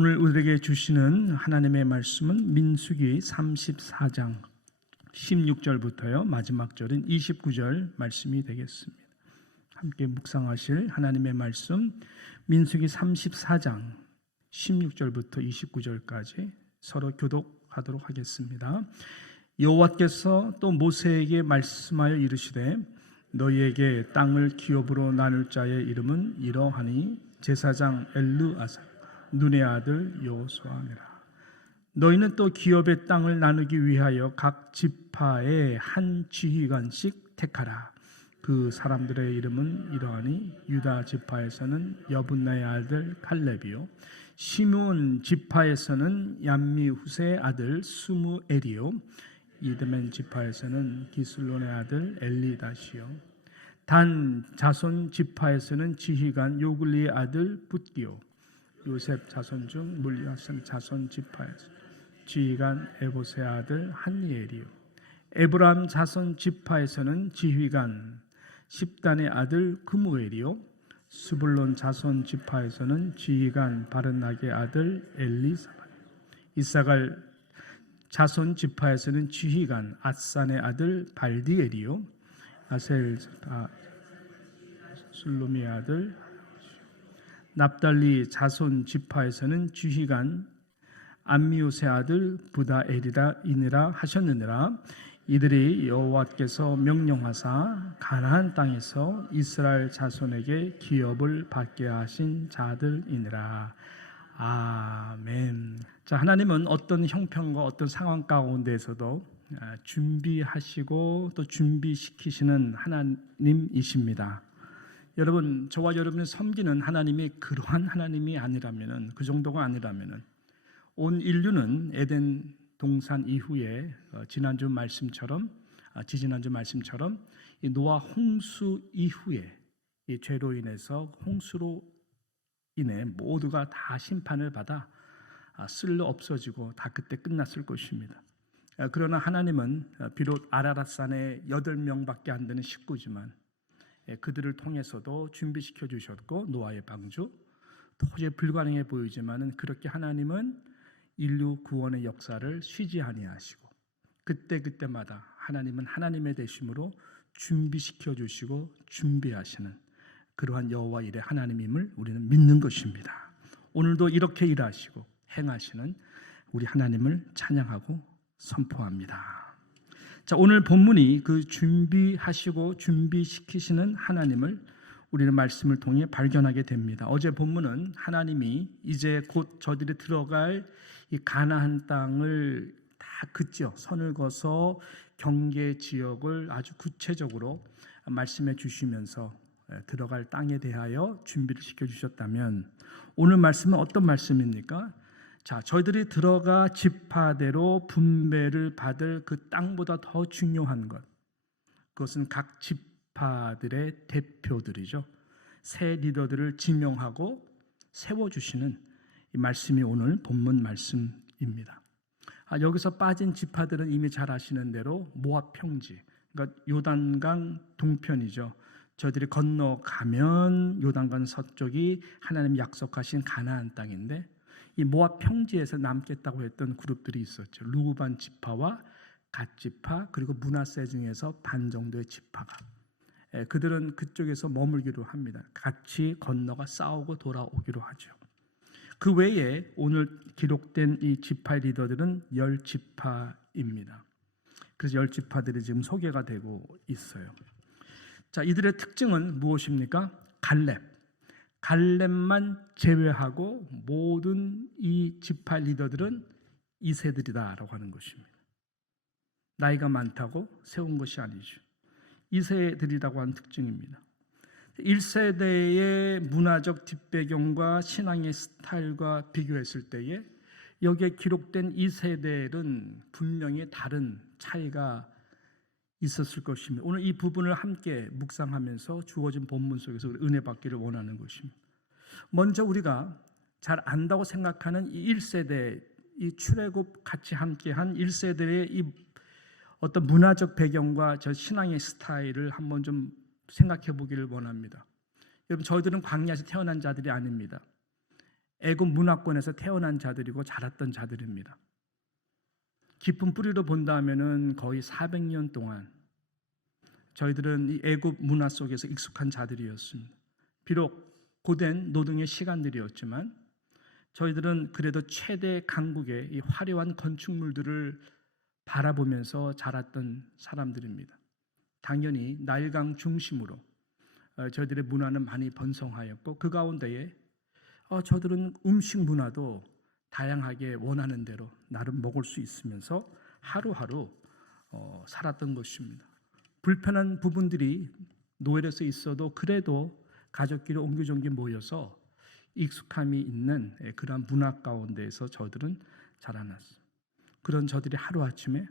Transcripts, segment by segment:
오늘 우리에게 주시는 하나님의 말씀은 민수기 34장 16절부터요 마지막 절인 29절 말씀이 되겠습니다. 함께 묵상하실 하나님의 말씀 민수기 34장 16절부터 29절까지 서로 교독하도록 하겠습니다. 여호와께서 또 모세에게 말씀하여 이르시되 너희에게 땅을 기업으로 나눌 자의 이름은 이러하니 제사장 엘르아살 눈의 아들 여호수아니라. 너희는 또 기업의 땅을 나누기 위하여 각 지파에 한 지휘관씩 택하라. 그 사람들의 이름은 이러하니 유다 지파에서는 여분나의 아들 칼렙이요 시므온 지파에서는 얌미후스의 아들 스무엘이요 이드멘 지파에서는 기슬론의 아들 엘리다시요 단 자손 지파에서는 지휘관 요글리의 아들 붓기요 요셉 자손 중 물리학생 자손 지파에서 지휘관 에봇의 아들 한니엘이요 에브라임 자손 지파에서는 지휘관 십단의 아들 그무엘이요 스불론 자손 지파에서는 지휘관 바르나의 아들 엘리사바요 이사갈 자손 지파에서는 지휘관 아산의 아들 발디엘이요 아셀 술롬의 아들 납달리 자손 지파에서는 지휘관 암미옷의 아들 부다엘이라 하셨느니라. 이들이 여호와께서 명령하사 가나안 땅에서 이스라엘 자손에게 기업을 받게 하신 자들이니라. 아멘. 자, 하나님은 어떤 형편과 어떤 상황 가운데에서도 준비하시고 또 준비시키시는 하나님이십니다. 여러분, 저와 여러분이 섬기는 하나님이 그러한 하나님이 아니라면은, 그 정도가 아니라면은 온 인류는 에덴 동산 이후에 지지난주 말씀처럼 이 노아 홍수 이후에 이 죄로 인해서 홍수로 인해 모두가 다 심판을 받아 쓸려 없어지고 다 그때 끝났을 것입니다. 그러나 하나님은 비록 아라랏산에 8명밖에 안 되는 식구지만 그들을 통해서도 준비시켜 주셨고 노아의 방주 도저히 불가능해 보이지만은 그렇게 하나님은 인류 구원의 역사를 쉬지 아니하시고 그때마다 하나님은 하나님의 되심으로 준비시켜 주시고 준비하시는 그러한 여호와 일의 하나님임을 우리는 믿는 것입니다. 오늘도 이렇게 일하시고 행하시는 우리 하나님을 찬양하고 선포합니다. 자, 오늘 본문이 그 준비하시고 준비시키시는 하나님을 우리는 말씀을 통해 발견하게 됩니다. 어제 본문은 하나님이 이제 곧 저들이 들어갈 이 가나안 땅을 다 긋죠. 선을 그어서 경계 지역을 아주 구체적으로 말씀해 주시면서 들어갈 땅에 대하여 준비를 시켜주셨다면 오늘 말씀은 어떤 말씀입니까? 자, 저희들이 들어가 지파대로 분배를 받을 그 땅보다 더 중요한 것, 그것은 각 지파들의 대표들이죠. 새 리더들을 지명하고 세워주시는 이 말씀이 오늘 본문 말씀입니다. 여기서 빠진 지파들은 이미 잘 아시는 대로 모압 평지, 그러니까 요단강 동편이죠. 저들이 건너가면 요단강 서쪽이 하나님 약속하신 가나안 땅인데 이 모압 평지에서 남겠다고 했던 그룹들이 있었죠. 루반 지파와 갓 지파 그리고 므낫세 중에서 반 정도의 지파가 그들은 그쪽에서 머물기로 합니다. 같이 건너가 싸우고 돌아오기로 하죠. 그 외에 오늘 기록된 이 지파 리더들은 10지파입니다. 그래서 10지파들이 지금 소개가 되고 있어요. 자, 이들의 특징은 무엇입니까? 갈렙만 제외하고 모든 이 지파 리더들은 2세들이다라고 하는 것입니다. 나이가 많다고 세운 것이 아니죠. 2세들이라고 하는 특징입니다. 1세대의 문화적 뒷배경과 신앙의 스타일과 비교했을 때에 여기에 기록된 2세대는 분명히 다른 차이가 있었을 것입니다. 오늘 이 부분을 함께 묵상하면서 주어진 본문 속에서 은혜 받기를 원하는 것입니다. 먼저 우리가 잘 안다고 생각하는 이 1세대, 이 출애굽 같이 함께한 1세대의 이 어떤 문화적 배경과 저 신앙의 스타일을 한번 좀 생각해 보기를 원합니다. 여러분, 저희들은 광야에서 태어난 자들이 아닙니다. 애굽 문화권에서 태어난 자들이고 자랐던 자들입니다. 깊은 뿌리로 본다면은 거의 400년 동안 저희들은 이 애굽 문화 속에서 익숙한 자들이었습니다. 비록 고된 노동의 시간들이었지만 저희들은 그래도 최대 강국의 이 화려한 건축물들을 바라보면서 자랐던 사람들입니다. 당연히 나일강 중심으로 저희들의 문화는 많이 번성하였고 그 가운데에 저들은 음식 문화도 다양하게 원하는 대로 나름 먹을 수 있으면서 하루하루 살았던 것입니다. 불편한 부분들이 노엘에서 있어도 그래도 가족끼리 옹기종기 모여서 익숙함이 있는 그러한 문화 가운데에서 저들은 자라났습니다. 그런 저들이 하루아침에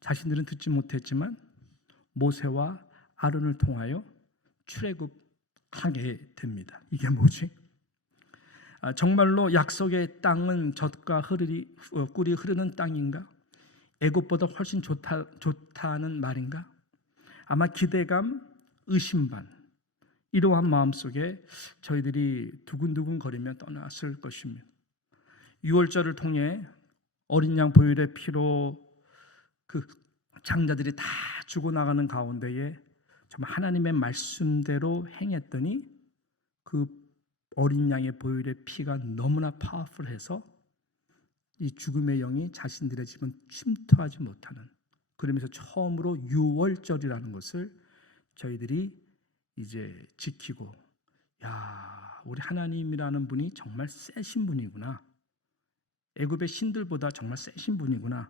자신들은 듣지 못했지만 모세와 아론을 통하여 출애굽하게 됩니다. 이게 뭐지? 정말로 약속의 땅은 젖과 꿀이 흐르는 땅인가? 애굽보다 훨씬 좋다는 말인가? 아마 기대감, 의심 반 이러한 마음속에 저희들이 두근두근 거리며 떠났을 것입니다. 유월절을 통해 어린 양 보혈의 피로 그 장자들이 다 죽어나가는 가운데에 정말 하나님의 말씀대로 행했더니 그 어린 양의 보혈의 피가 너무나 파워풀해서 이 죽음의 영이 자신들의 집은 침투하지 못하는, 그러면서 처음으로 유월절이라는 것을 저희들이 이제 지키고, 야, 우리 하나님이라는 분이 정말 세신 분이구나, 애굽의 신들보다 정말 세신 분이구나,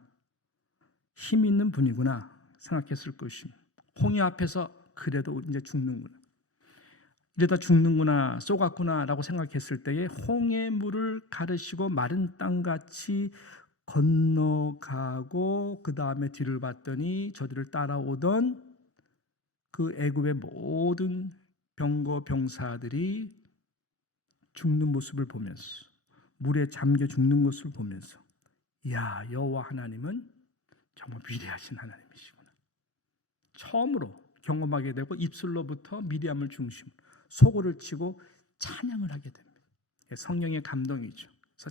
힘 있는 분이구나 생각했을 것입니다. 홍해 앞에서 그래도 이제 죽는구나, 이러다 죽는구나, 쏘갔구나 라고 생각했을 때에 홍해 물을 가르시고 마른 땅같이 건너가고 그 다음에 뒤를 봤더니 저들을 따라오던 그 애굽의 모든 병거 병사들이 죽는 모습을 보면서, 물에 잠겨 죽는 것을 보면서, 야, 여호와 하나님은 정말 위대하신 하나님이시구나 처음으로 경험하게 되고, 입술로부터 미리암을 중심으로 소고를 치고 찬양을 하게 됩니다. 성령의 감동이죠. 그래서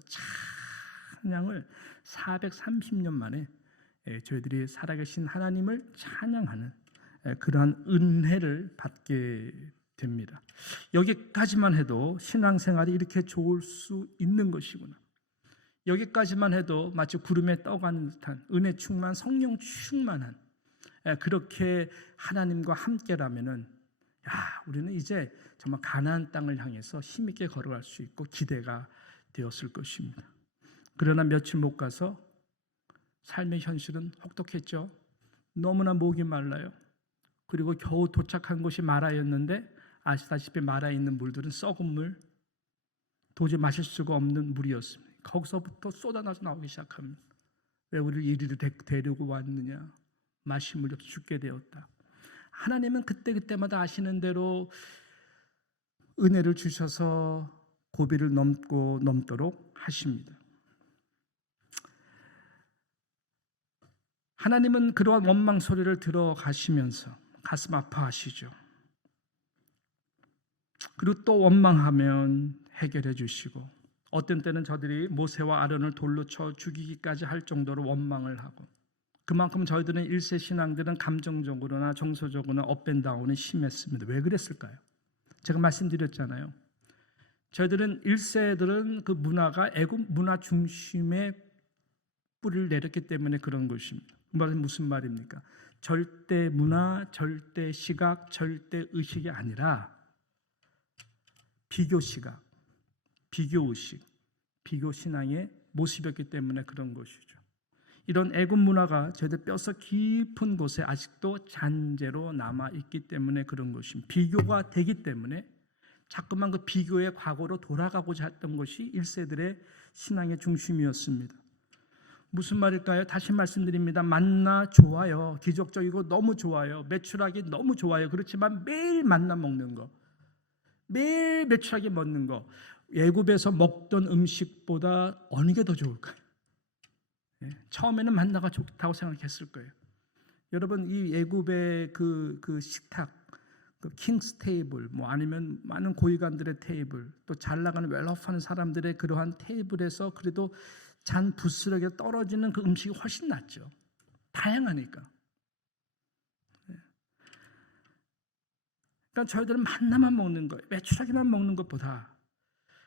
찬양을 430년 만에 저희들이 살아계신 하나님을 찬양하는 그러한 은혜를 받게 됩니다. 여기까지만 해도 신앙생활이 이렇게 좋을 수 있는 것이구나, 여기까지만 해도 마치 구름에 떠가는 듯한 은혜 충만, 성령 충만한, 그렇게 하나님과 함께라면은, 야, 우리는 이제 정말 가나안 땅을 향해서 힘있게 걸어갈 수 있고 기대가 되었을 것입니다. 그러나 며칠 못 가서 삶의 현실은 혹독했죠. 너무나 목이 말라요. 그리고 겨우 도착한 곳이 마라였는데 아시다시피 마라에 있는 물들은 썩은 물, 도저히 마실 수가 없는 물이었습니다. 거기서부터 쏟아나서 나오기 시작합니다. 왜 우리를 이리로 데리고 왔느냐, 마실 물이 없어 죽게 되었다. 하나님은 그때그때마다 아시는 대로 은혜를 주셔서 고비를 넘도록 하십니다. 하나님은 그러한 원망 소리를 들어가시면서 가슴 아파하시죠. 그리고 또 원망하면 해결해 주시고, 어떤 때는 저들이 모세와 아론을 돌로 쳐 죽이기까지 할 정도로 원망을 하고, 그만큼 저희들은 1세 신앙들은 감정적으로나 정서적으로나 업앤다운이 심했습니다. 왜 그랬을까요? 제가 말씀드렸잖아요. 저희들은 1세들은 그 문화가 애굽 문화 중심의 뿌리를 내렸기 때문에 그런 것입니다. 그 말은 무슨 말입니까? 절대 문화, 절대 시각, 절대 의식이 아니라 비교 시각, 비교 의식, 비교 신앙의 모습이었기 때문에 그런 것이죠. 이런 애굽 문화가 저희들 뼈속 깊은 곳에 아직도 잔재로 남아있기 때문에 그런 것입니다. 비교가 되기 때문에 자꾸만 그 비교의 과거로 돌아가고자 했던 것이 1세들의 신앙의 중심이었습니다. 무슨 말일까요? 다시 말씀드립니다. 만나 좋아요. 기적적이고 너무 좋아요. 매출하기 너무 좋아요. 그렇지만 매일 만나 먹는 거, 매일 매출하게 먹는 거, 애굽에서 먹던 음식보다 어느 게 더 좋을까요? 처음에는 만나가 좋다고 생각했을 거예요. 여러분, 이 애굽의 그 식탁, 그 킹스 테이블, 뭐 아니면 많은 고위관들의 테이블, 또 잘 나가는 웰업하는 사람들의 그러한 테이블에서 그래도 잔 부스러기가 떨어지는 그 음식이 훨씬 낫죠. 다양하니까. 그러니까 저희들은 만나만 먹는 것, 매출하기만 먹는 것보다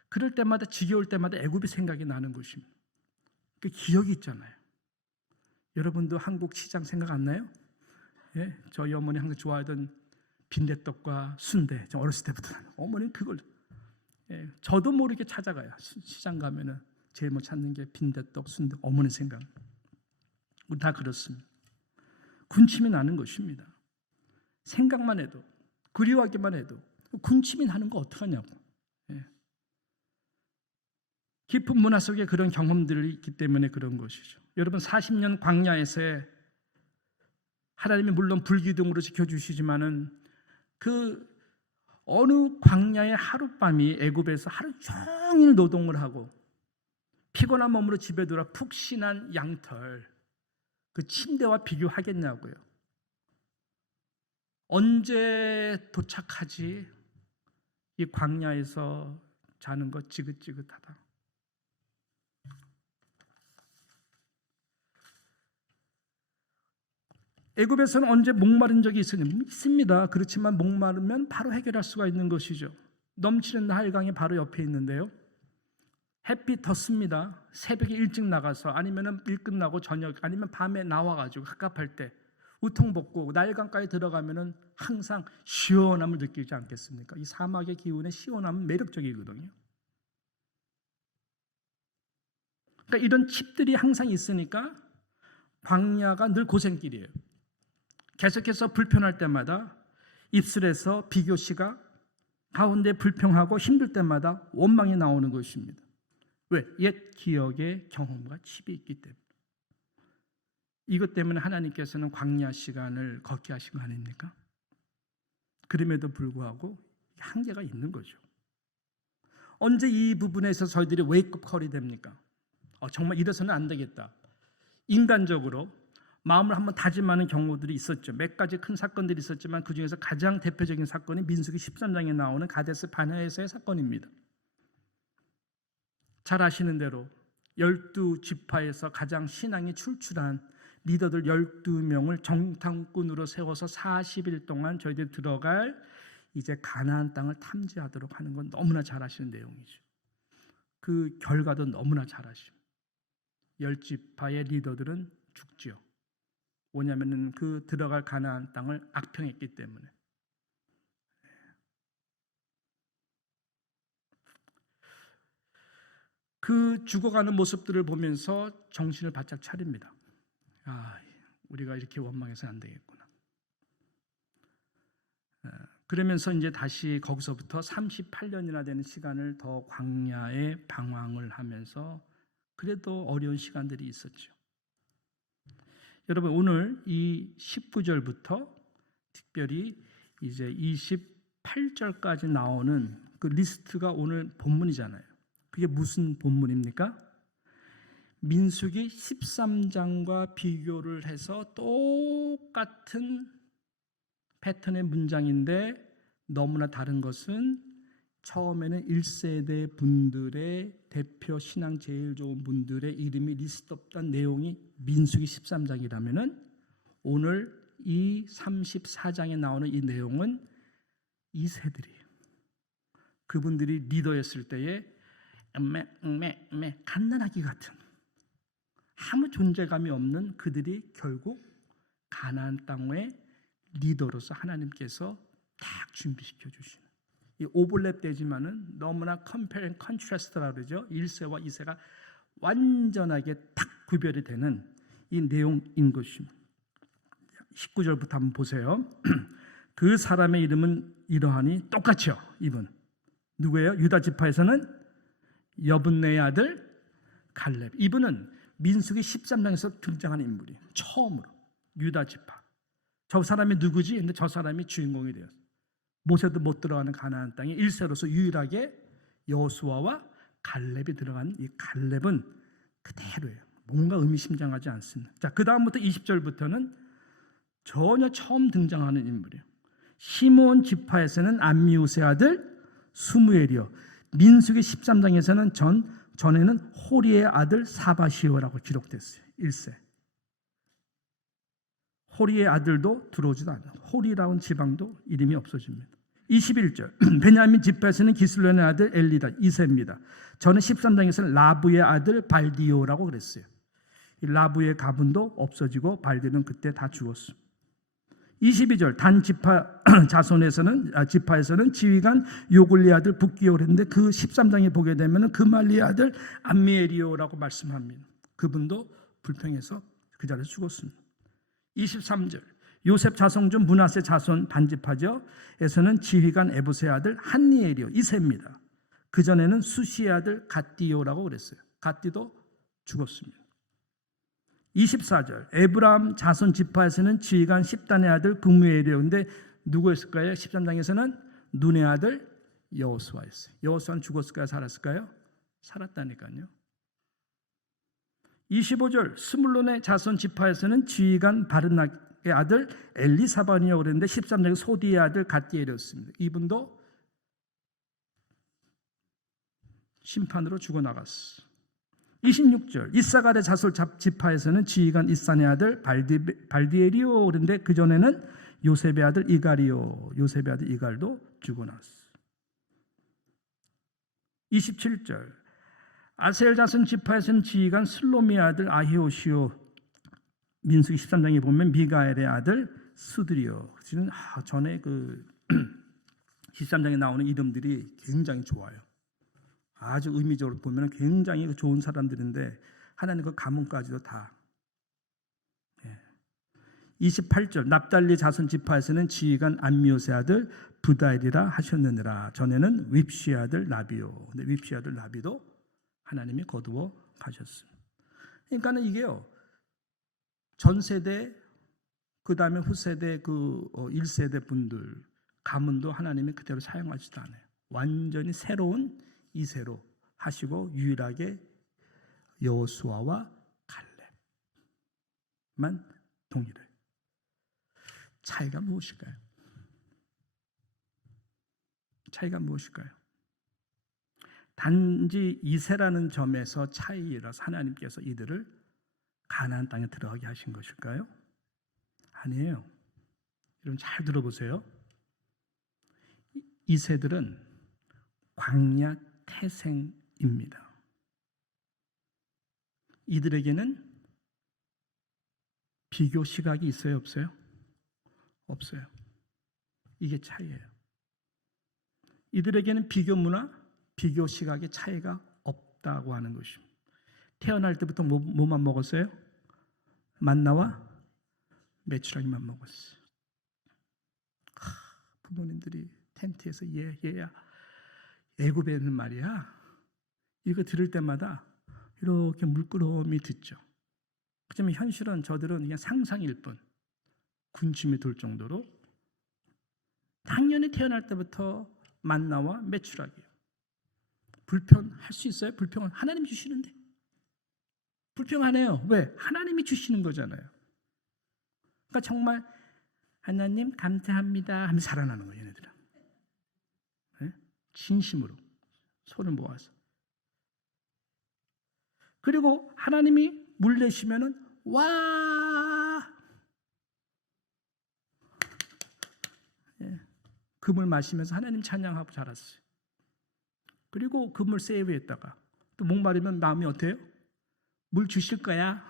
그럴 때마다 지겨울 때마다 애굽이 생각이 나는 것입니다. 그 기억이 있잖아요. 여러분도 한국 시장 생각 안 나요? 예? 저희 어머니 항상 좋아하던 빈대떡과 순대. 저 어렸을 때부터 어머니는 그걸 저도 모르게 찾아가요. 시장 가면은 제일 먼저 찾는 게 빈대떡, 순대. 어머니 생각. 우리 다 그렇습니다. 군침이 나는 것입니다. 생각만 해도, 그리워하기만 해도 군침이 나는 거 어떡하냐고. 깊은 문화 속에 그런 경험들이 있기 때문에 그런 것이죠. 여러분 40년 광야에서의 하나님이 물론 불기둥으로 지켜주시지만은 그 어느 광야의 하룻밤이 애굽에서 하루 종일 노동을 하고 피곤한 몸으로 집에 돌아 푹신한 양털 그 침대와 비교하겠냐고요. 언제 도착하지? 이 광야에서 자는 것 지긋지긋하다. 애굽에서는 언제 목마른 적이 있습니다. 그렇지만 목마르면 바로 해결할 수가 있는 것이죠. 넘치는 나일강이 바로 옆에 있는데요. 햇빛 덥습니다. 새벽에 일찍 나가서 아니면 일 끝나고 저녁 아니면 밤에 나와가지고 갑갑할 때 우통 벗고 나일강가에 들어가면은 항상 시원함을 느끼지 않겠습니까? 이 사막의 기운의 시원함은 매력적이거든요. 그러니까 이런 칩들이 항상 있으니까 광야가 늘 고생길이에요. 계속해서 불편할 때마다 입술에서 비교시가 가운데 불평하고 힘들 때마다 원망이 나오는 것입니다. 왜? 옛 기억의 경험과 칩이 있기 때문에. 이것 때문에 하나님께서는 광야 시간을 걷게 하신 거 아닙니까? 그럼에도 불구하고 한계가 있는 거죠. 언제 이 부분에서 저희들이 웨이크업 콜이 됩니까? 정말 이래서는 안 되겠다. 인간적으로 마음을 한번 다짐하는 경우들이 있었죠. 몇 가지 큰 사건들이 있었지만 그중에서 가장 대표적인 사건이 민수기 13장에 나오는 가데스 바네아에서의 사건입니다. 잘 아시는 대로 12지파에서 가장 신앙이 출출한 리더들 12명을 정탐꾼으로 세워서 40일 동안 저희들이 들어갈 이제 가나안 땅을 탐지하도록 하는 건 너무나 잘 아시는 내용이죠. 그 결과도 너무나 잘 아십니다. 10지파의 리더들은 죽지요. 뭐냐면은 그 들어갈 가나안 땅을 악평했기 때문에. 그 죽어가는 모습들을 보면서 정신을 바짝 차립니다. 우리가 이렇게 원망해서는 안 되겠구나. 그러면서 이제 다시 거기서부터 38년이나 되는 시간을 더 광야에 방황을 하면서 그래도 어려운 시간들이 있었죠. 여러분 오늘 이 19절부터 특별히 이제 28절까지 나오는 그 리스트가 오늘 본문이잖아요. 그게 무슨 본문입니까? 민수기 13장과 비교를 해서 똑같은 패턴의 문장인데 너무나 다른 것은 처음에는 1세대 분들의 대표 신앙 제일 좋은 분들의 이름이 리스트업된 내용이 민수기 13장이라면은 오늘 이 34장에 나오는 이 내용은 2세들이에요. 그분들이 리더였을 때에 갓난아기 같은 아무 존재감이 없는 그들이 결국 가나안 땅의 리더로서 하나님께서 딱 준비시켜 주시는 이 오버랩 되지만은 너무나 컴페어 앤 컨트라스트라고 그러죠. 1세와 2세가 완전하게 딱 구별이 되는 이 내용인 것입니다. 19절부터 한번 보세요. 그 사람의 이름은 이러하니 똑같죠. 이분 누구예요? 유다 지파에서는 여분네의 아들 갈렙. 이분은 민수기 13장에서 등장하는 인물이에요. 처음으로 유다 지파. 저 사람이 누구지? 근데 저 사람이 주인공이 되었어요. 모세도 못 들어가는 가나안 땅에 1세로서 유일하게 여호수아와 갈렙이 들어간 이 갈렙은 그대로예요. 뭔가 의미심장하지 않습니다. 자, 그 다음부터 20절부터는 전혀 처음 등장하는 인물이에요. 시므온 지파에서는 암미우스의 아들 스무엘이요. 민수기 13장에서는 전에는 호리의 아들 사바시오라고 기록됐어요. 1세. 호리의 아들도 들어오지도 않아요. 호리라는 지방도 이름이 없어집니다. 21절 베냐민 지파에서는 기슬론의 아들 엘리다 2세입니다. 저는 13장에서는 라부의 아들 발디오라고 그랬어요. 이 라부의 가문도 없어지고 발디는 그때 다 죽었어. 22절 단 지파 지파에서는 지휘관 요글리 아들 북기오를 했는데 그 13장에 보게 되면 그말리의 아들 암미엘이오라고 말씀합니다. 그분도 불평해서 그 자리에서 죽었습니다. 23절 요셉 자손 중 므낫세 자손 반지파죠. 에서는 지휘관 에봇의 아들 한니엘이요 2세입니다. 그 전에는 수시의 아들 갓디오라고 그랬어요. 갓디도 죽었습니다. 24절 에브라임 자손 지파에서는 지휘관 십단의 아들 금무엘이요. 근데 누구였을까요? 13장에서는 눈의 아들 여호수아였어요. 여호수아는 죽었을까요? 살았을까요? 살았다니까요. 25절 스물론의 자손 지파에서는 지휘관 바르낙의 아들 엘리사반이라고 그랬는데 13장에 소디의 아들 갓디엘이었습니다. 이분도 심판으로 죽어나갔어. 26절 이사갈의 자손 지파에서는 지휘관 이산의 아들 발디엘이요 그런데 그전에는 요셉의 아들 이갈이요. 요셉의 아들 이갈도 죽어났어. 27절 아셀 자손 지파에서는 지휘관 슬로미의 아들 아히오시오. 민수기 13장에 보면 미가엘의 아들 스드리요. 전에 그 13장에 나오는 이름들이 굉장히 좋아요. 아주 의미적으로 보면 굉장히 좋은 사람들인데 하나님 그 가문까지도 다. 28절 납달리 자손 지파에서는 지휘관 암미옷의 아들 부다엘이라 하셨느니라. 전에는 윕시의 아들 나비요. 근데 윕시의 아들 나비도 하나님이 거두어 가셨습니다. 그러니까는 이게요. 전 세대 그다음에 후세대 1세대 분들 가문도 하나님이 그대로 사용하지도 않아요. 완전히 새로운 이세로 하시고 유일하게 여호수아와 갈렙만 동일해요. 차이가 무엇일까요? 차이가 무엇일까요? 단지 이세라는 점에서 차이라서 하나님께서 이들을 가나안 땅에 들어가게 하신 것일까요? 아니에요. 여러분 잘 들어보세요. 이세들은 광야 태생입니다. 이들에게는 비교 시각이 있어요? 없어요? 없어요. 이게 차이예요. 이들에게는 비교 문화, 비교 시각의 차이가 없다고 하는 것입니다. 태어날 때부터 뭐만 먹었어요? 만나와 메추라기만 먹었어요. 부모님들이 텐트에서 얘야 애굽에는 말이야. 이거 들을 때마다 이렇게 물끄러미 듣죠. 그렇지만 현실은 저들은 그냥 상상일 뿐 군침이 돌 정도로 당연히 태어날 때부터 만나와 메추라기. 불평할 수 있어요? 불평은 하나님이 주시는데. 불평하네요. 왜? 하나님이 주시는 거잖아요. 그러니까 정말 하나님 감사합니다 하면서 살아나는 거예요. 얘네들은. 네? 진심으로 손을 모아서. 그리고 하나님이 물 내시면은 와 그 물 마시면서 하나님 찬양하고 자랐어요. 그리고 그 물 세이브했다가 또 목마르면 마음이 어때요? 물 주실 거야.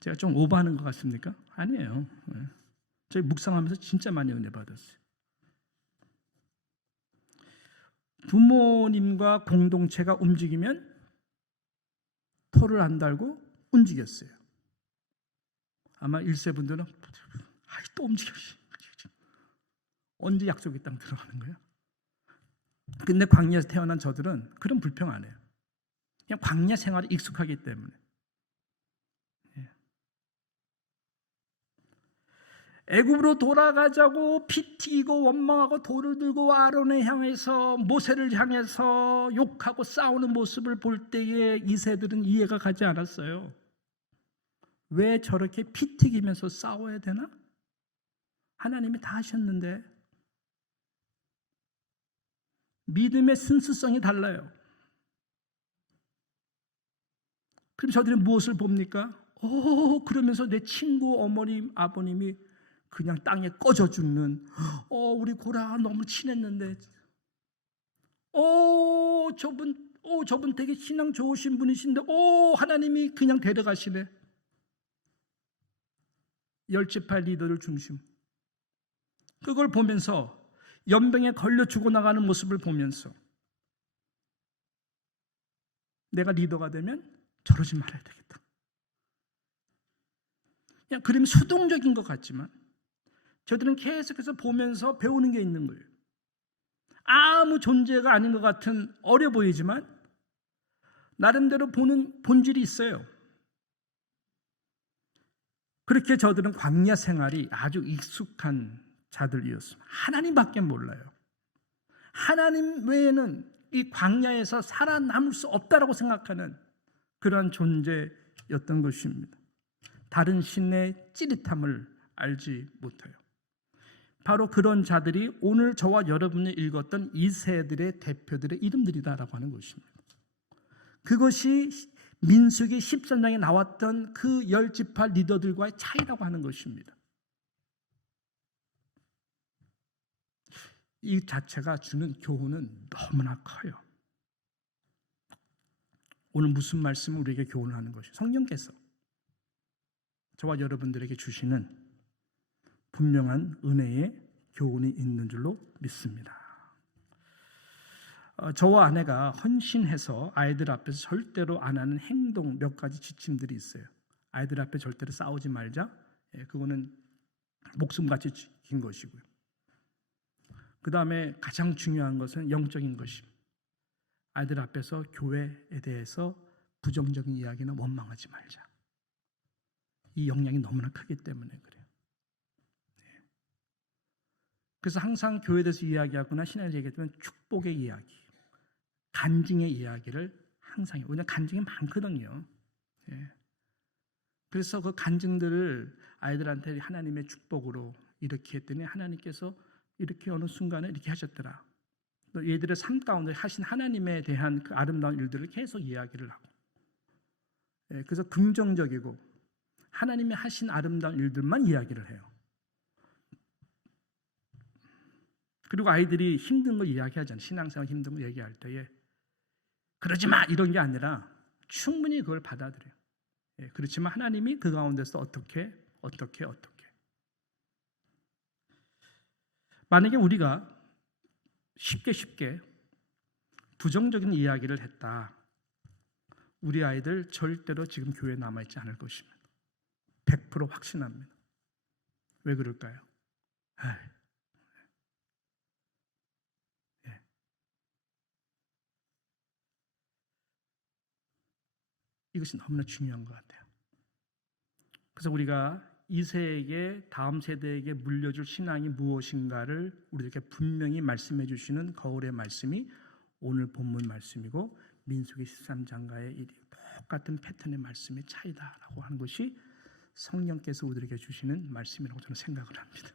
제가 좀 오버하는 것 같습니까? 아니에요. 저희 묵상하면서 진짜 많이 은혜 받았어요. 부모님과 공동체가 움직이면 토를 안 달고 움직였어요. 아마 1세 분들은 또 움직여. 언제 약속의 땅 들어가는 거야? 근데 광야에서 태어난 저들은 그런 불평 안 해요. 그냥 광야 생활에 익숙하기 때문에. 애굽으로 돌아가자고 피 튀기고 원망하고 돌을 들고 아론을 향해서 모세를 향해서 욕하고 싸우는 모습을 볼 때에 이세들은 이해가 가지 않았어요. 왜 저렇게 피 튀기면서 싸워야 되나? 하나님이 다 하셨는데. 믿음의 순수성이 달라요. 그럼 저들은 무엇을 봅니까? 그러면서 내 친구 어머님, 아버님이 그냥 땅에 꺼져 죽는, 우리 고라가 너무 친했는데, 저분 되게 신앙 좋으신 분이신데, 하나님이 그냥 데려가시네. 열지파 리더를 중심. 그걸 보면서 연병에 걸려 죽어나가는 모습을 보면서 내가 리더가 되면 저러지 말아야 되겠다. 그냥 그림 수동적인 것 같지만 저들은 계속해서 보면서 배우는 게 있는 거예요. 아무 존재가 아닌 것 같은 어려 보이지만 나름대로 보는 본질이 있어요. 그렇게 저들은 광야 생활이 아주 익숙한 자들이었습니다. 하나님밖에 몰라요. 하나님 외에는 이 광야에서 살아남을 수 없다라고 생각하는 그런 존재였던 것입니다. 다른 신의 찌릿함을 알지 못해요. 바로 그런 자들이 오늘 저와 여러분이 읽었던 이 세들의 대표들의 이름들이다라고 하는 것입니다. 그것이 민수기 13장에 나왔던 그 10지파 리더들과의 차이라고 하는 것입니다. 이 자체가 주는 교훈은 너무나 커요. 오늘 무슨 말씀을 우리에게 교훈을 하는 것이 성령께서 저와 여러분들에게 주시는 분명한 은혜의 교훈이 있는 줄로 믿습니다. 저와 아내가 헌신해서 아이들 앞에서 절대로 안 하는 행동 몇 가지 지침들이 있어요. 아이들 앞에 절대로 싸우지 말자. 그거는 목숨같이 지킨 것이고요. 그 다음에 가장 중요한 것은 영적인 것입니다. 아이들 앞에서 교회에 대해서 부정적인 이야기나 원망하지 말자. 이 영향이 너무나 크기 때문에 그래요. 그래서 항상 교회에 대해서 이야기하거나 신앙을 얘기하면 축복의 이야기, 간증의 이야기를 항상 해요. 왜냐하면 간증이 많거든요. 그래서 그 간증들을 아이들한테 하나님의 축복으로 이렇게 했더니 하나님께서 이렇게 어느 순간에 이렇게 하셨더라. 또 얘들의 삶 가운데 하신 하나님에 대한 그 아름다운 일들을 계속 이야기를 하고, 그래서 긍정적이고 하나님이 하신 아름다운 일들만 이야기를 해요. 그리고 아이들이 힘든 거 이야기하잖아요. 신앙생활 힘든 거 얘기할 때에 그러지 마 이런 게 아니라 충분히 그걸 받아들여요. 그렇지만 하나님이 그 가운데서 어떻게 만약에 우리가 쉽게 부정적인 이야기를 했다. 우리 아이들 절대로 지금 교회에 남아있지 않을 것입니다. 100% 확신합니다. 왜 그럴까요? 이것이 너무나 중요한 것 같아요. 그래서 우리가 이 세에게 다음 세대에게 물려줄 신앙이 무엇인가를 우리에게 분명히 말씀해 주시는 거울의 말씀이 오늘 본문 말씀이고 민수기 13장과의 이 똑같은 패턴의 말씀의 차이다라고 하는 것이 성령께서 우리에게 주시는 말씀이라고 저는 생각을 합니다.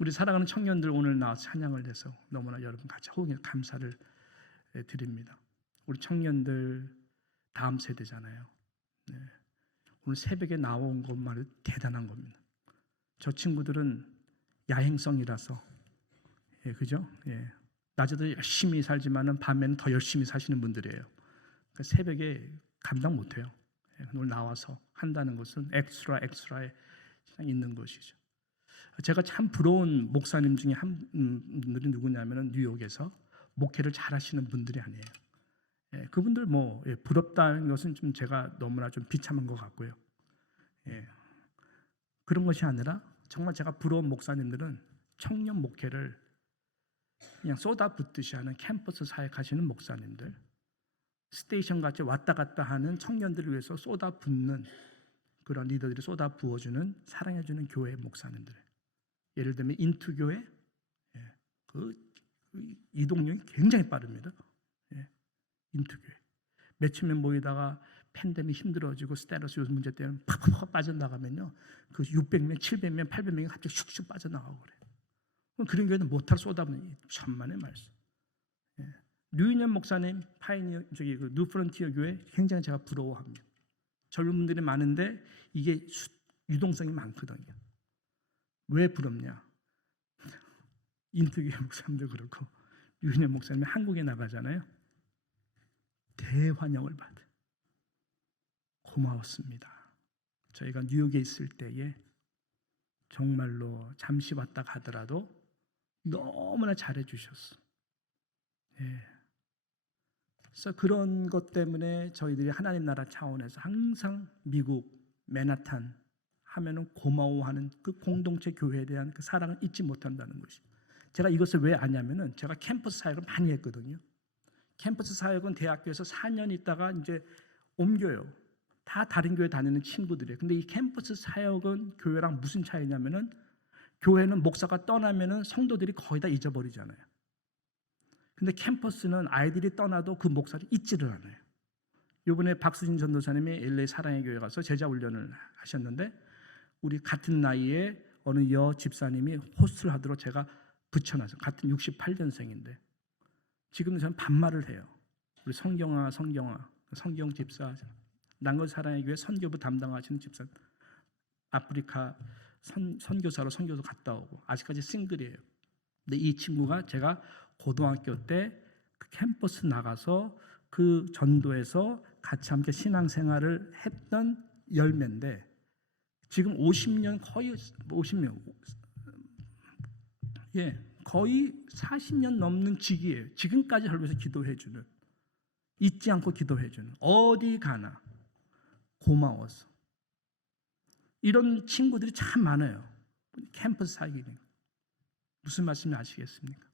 우리 사랑하는 청년들 오늘 나와서 찬양을 해서 너무나 여러분 같이 호응해 감사를 드립니다. 우리 청년들 다음 세대잖아요. 오늘 새벽에 나온 것만으로 대단한 겁니다. 저 친구들은 야행성이라서, 그죠? 낮에도 열심히 살지만은 밤에는 더 열심히 사시는 분들이에요. 그러니까 새벽에 감당 못해요. 오늘 나와서 한다는 것은 엑스트라에 있는 것이죠. 제가 참 부러운 목사님 중에 한 분들이 누구냐면은 뉴욕에서 목회를 잘하시는 분들이 아니에요. 그분들 부럽다는 것은 좀 제가 너무나 좀 비참한 것 같고요. 그런 것이 아니라 정말 제가 부러운 목사님들은 청년 목회를 그냥 쏟아붓듯이 하는 캠퍼스 사역하시는 목사님들, 스테이션 같이 왔다 갔다 하는 청년들을 위해서 쏟아붓는 그런 리더들이 쏟아부어주는 사랑해주는 교회 목사님들. 예를 들면 인투교회, 그 이동력이 굉장히 빠릅니다. 인투교회. 몇천 명 모이다가 팬데믹 힘들어지고 스테러스 요즘 문제 때문에 팍팍 빠져나가면요, 그 600명, 700명, 800명이 갑자기 슉슉 빠져나가고 그래요. 그런 교회는 못할 쏟아부는 천만의 말씀. 예. 류인현 목사님 파이니어 저기 그 뉴프런티어 교회 굉장히 제가 부러워합니다. 젊은 분들이 많은데 이게 유동성이 많거든요. 왜 부럽냐? 인투교회 목사님도 그렇고 류인현 목사님이 한국에 나가잖아요. 대환영을 받아. 고마웠습니다. 저희가 뉴욕에 있을 때에 정말로 잠시 왔다 가더라도 너무나 잘해 주셨어. 예. 그래서 그런 것 때문에 저희들이 하나님 나라 차원에서 항상 미국 맨하탄 하면은 고마워하는 그 공동체 교회에 대한 그 사랑을 잊지 못한다는 것입니다. 제가 이것을 왜 아냐면은 제가 캠퍼스 사역을 많이 했거든요. 캠퍼스 사역은 대학교에서 4년 있다가 이제 옮겨요. 다 다른 교회 다니는 친구들이에요. 근데 이 캠퍼스 사역은 교회랑 무슨 차이냐면은 교회는 목사가 떠나면은 성도들이 거의 다 잊어버리잖아요. 근데 캠퍼스는 아이들이 떠나도 그 목사를 잊지를 않아요. 이번에 박수진 전도사님이 LA 사랑의 교회 가서 제자 훈련을 하셨는데 우리 같은 나이에 어느 여 집사님이 호스트를 하도록 제가 붙여놨어요. 같은 68년생인데 지금 저는 반말을 해요. 우리 성경 집사 난걸 사랑의 교회 선교부 담당하시는 집사, 아프리카 선교사로 선교도 갔다 오고 아직까지 싱글이에요. 근데 이 친구가 제가 고등학교 때 그 캠퍼스 나가서 그 전도에서 같이 함께 신앙생활을 했던 열매인데 지금 50년 거의 50년 거의 40년 넘는 직이에요. 지금까지 하면서 기도해주는, 잊지 않고 기도해주는, 어디 가나 고마워서. 이런 친구들이 참 많아요. 캠퍼스 사역이니까. 무슨 말씀인지 아시겠습니까?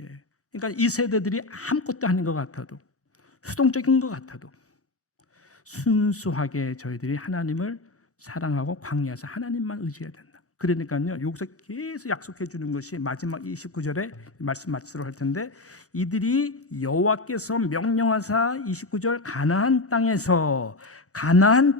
예. 그러니까 이 세대들이 아무것도 아닌 것 같아도, 수동적인 것 같아도 순수하게 저희들이 하나님을 사랑하고 광야에서 하나님만 의지해야 된다. 그러니까요, 여기서 계속 약속해 주는 것이 마지막 29절에 말씀 마치도록 할 텐데, 이들이 여호와께서 명령하사 29절 가나안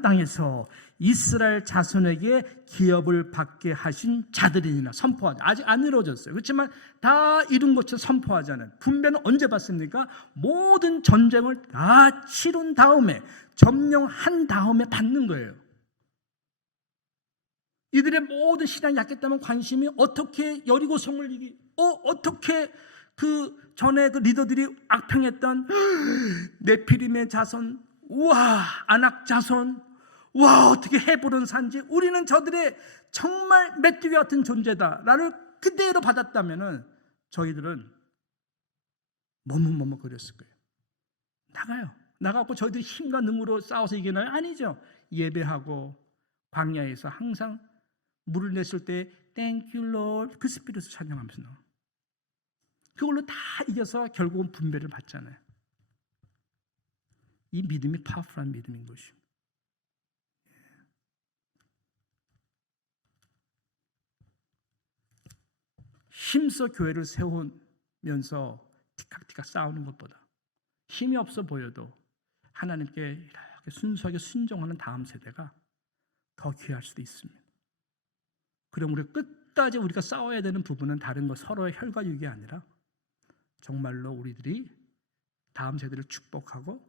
땅에서 이스라엘 자손에게 기업을 받게 하신 자들이니라 선포하죠. 아직 안 이루어졌어요. 그렇지만 다 이룬 것처럼 선포하잖아요. 분배는 언제 받습니까? 모든 전쟁을 다 치룬 다음에, 점령한 다음에 받는 거예요. 이들의 모든 신앙이 약했다면 관심이 어떻게 여리고성을 어떻게 그 전에 그 리더들이 악평했던 네피림의 자손, 우와 아낙 자손, 우와 어떻게 헤브론 산지, 우리는 저들의 정말 메뚜기 같은 존재다라를 그대로 받았다면은 저희들은 머뭇머뭇거렸을 거예요. 나가고 저희들이 힘과 능으로 싸워서 이기나요? 아니죠. 예배하고 광야에서 항상 물을 냈을 때 Thank you Lord 그 스피릿을 찬양하면서 나와. 그걸로 다 이겨서 결국은 분배를 받잖아요. 이 믿음이 파워풀한 믿음인 것이죠. 힘써 교회를 세우면서 티깍티깍 싸우는 것보다 힘이 없어 보여도 하나님께 이렇게 순수하게 순종하는 다음 세대가 더 귀할 수도 있습니다. 그럼 우리 끝까지 우리가 싸워야 되는 부분은 다른 거 서로의 혈과육이 아니라 정말로 우리들이 다음 세대를 축복하고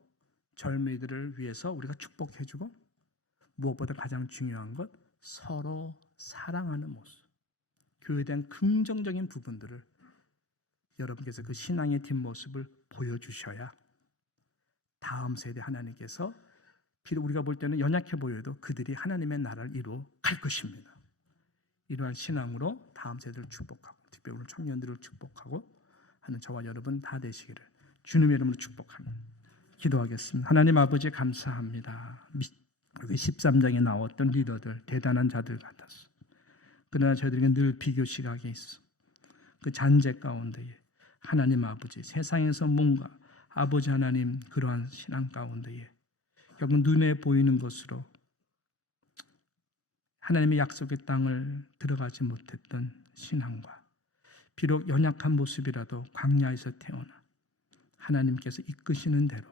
젊은이들을 위해서 우리가 축복해주고 무엇보다 가장 중요한 것 서로 사랑하는 모습, 교회에 대한 긍정적인 부분들을 여러분께서 그 신앙의 뒷모습을 보여주셔야 다음 세대 하나님께서 비록 우리가 볼 때는 연약해 보여도 그들이 하나님의 나라를 이루어 갈 것입니다. 이러한 신앙으로 다음 세대를 축복하고 특별히 오늘 청년들을 축복하고 하는 저와 여러분 다 되시기를 주님의 이름으로 축복합니다. 기도하겠습니다. 하나님 아버지 감사합니다. 13장에 나왔던 리더들 대단한 자들 같았어. 그러나 저희들에게 늘 비교 시각에 있어. 그 잔재 가운데에 하나님 아버지 세상에서 뭔가 아버지 하나님 그러한 신앙 가운데에 결국 눈에 보이는 것으로 하나님의 약속의 땅을 들어가지 못했던 신앙과 비록 연약한 모습이라도 광야에서 태어나 하나님께서 이끄시는 대로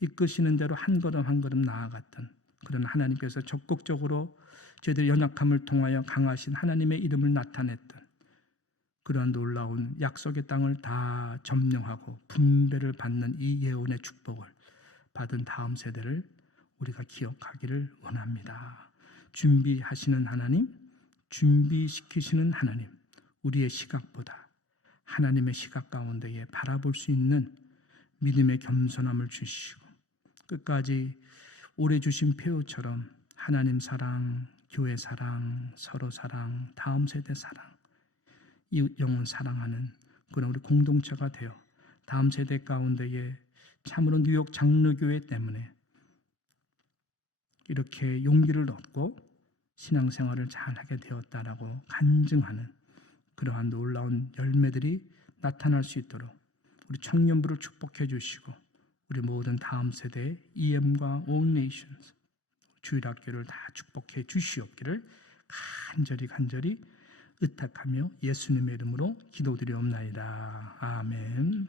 이끄시는 대로 한 걸음 한 걸음 나아갔던 그런 하나님께서 적극적으로 저희들의 연약함을 통하여 강하신 하나님의 이름을 나타냈던 그런 놀라운 약속의 땅을 다 점령하고 분배를 받는 이 예언의 축복을 받은 다음 세대를 우리가 기억하기를 원합니다. 준비하시는 하나님, 준비시키시는 하나님, 우리의 시각보다 하나님의 시각 가운데에 바라볼 수 있는 믿음의 겸손함을 주시고 끝까지 오래 주신 표처럼 하나님 사랑, 교회 사랑, 서로 사랑, 다음 세대 사랑, 이웃 영혼 사랑하는 그런 우리 공동체가 되어 다음 세대 가운데에 참으로 뉴욕 장로교회 때문에 이렇게 용기를 얻고 신앙생활을 잘하게 되었다라고 간증하는 그러한 놀라운 열매들이 나타날 수 있도록 우리 청년부를 축복해 주시고 우리 모든 다음 세대의 EM과 All Nations 주일학교를 다 축복해 주시옵기를 간절히 의탁하며 예수님의 이름으로 기도드리옵나이다. 아멘.